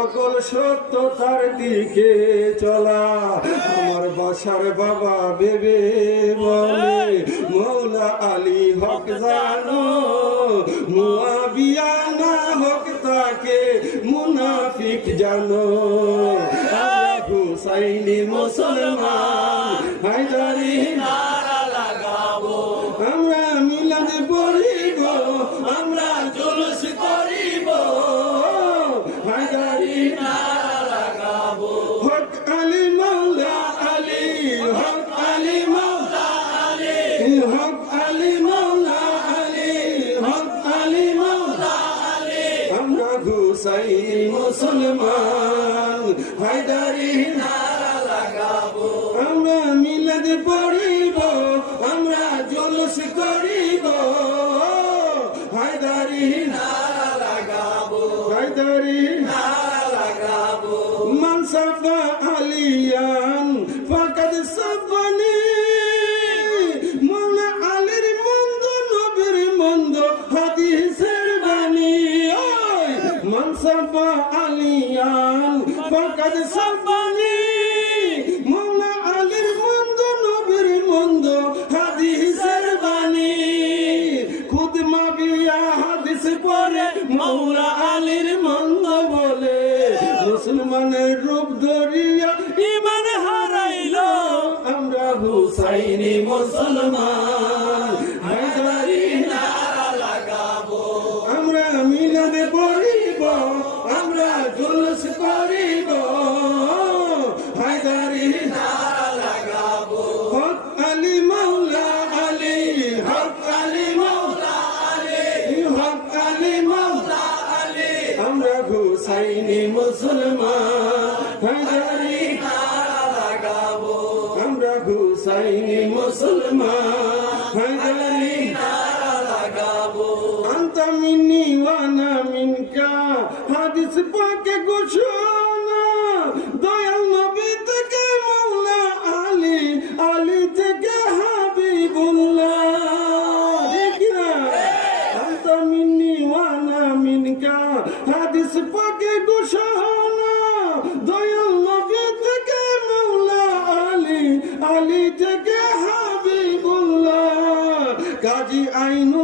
সকল সত্যতার দিকে চলা। আমার বাসার বাবা ভেবে বলে মৌলা আলী হক জানো, মুয়াবিয়া না হক তাকে মুনাফিক জানো। আমরা হুসাইনি মুসলমান, হায়দারি নারা লাগাবো। আমরা মিলাদ পড়িব, আমরা জুলুস করিব, হায়দারি নারা লাগাবো। হক আলী মাওলা আলী, হক আলী মাওলা আলী, হক আলী মাওলা আলী, হক আলী মাওলা আলী। আমরা হুসাইনি মুসলমান, হায়দারি নারা লাগাবো। আমরা মিলাদ পড়িব, আমরা জুলুস করিব, হায়দারি নারা লাগাবো, হায়দারি নারা লাগাবো। মান সাফা আলিয়ান ফাকাদ সাফানি, মৌলা আলীর মন্দ নবীর মন্দ হাদিসের বাণী। মান সাফা আলিয়ান ফাকাদ সাফানি, মৌলা আলীর মন্দ নবীর মন্দ হাদিসের বাণী। খুদ মাবিয়া হাদিস পড়ে মৌলা আলীর মন্দ বলে, মুসলমানের রূপ ধরিয়া ঈমান হারাইল। আমরা হুসাইনি মুসলমান, হায়দারি নারা লাগাবো। আমরা মিলাদ পড়িব, আমরা জুলুস করিব, হায়দারি নারা লাগাবো। হক আলী মাওলা আলী, হক আলী মাওলা আলী, হক আলী মাওলা আলী। আমরা হুসাইনি মুসলমান, হায়দারি নারা লাগাবো। আমরা হুসাইনি মুসলমান, হায়দারি নারা লাগাবো। আনতা মিন্নি ওয়া আনা মিনকা, হাদিস পাকে ঘোষণা। দয়াল নবী থেকে মৌলা আলী, আলী থেকে হাবিবুল্লাহ। ঠিক না? আনতা মিন্নি ওয়া আনা মিনকা, হাদিস পাকে ঘোষণা। দয়াল নবী থেকে মৌলা আলী, আলী থেকে হাবিবুল্লাহ। কাজী আইনু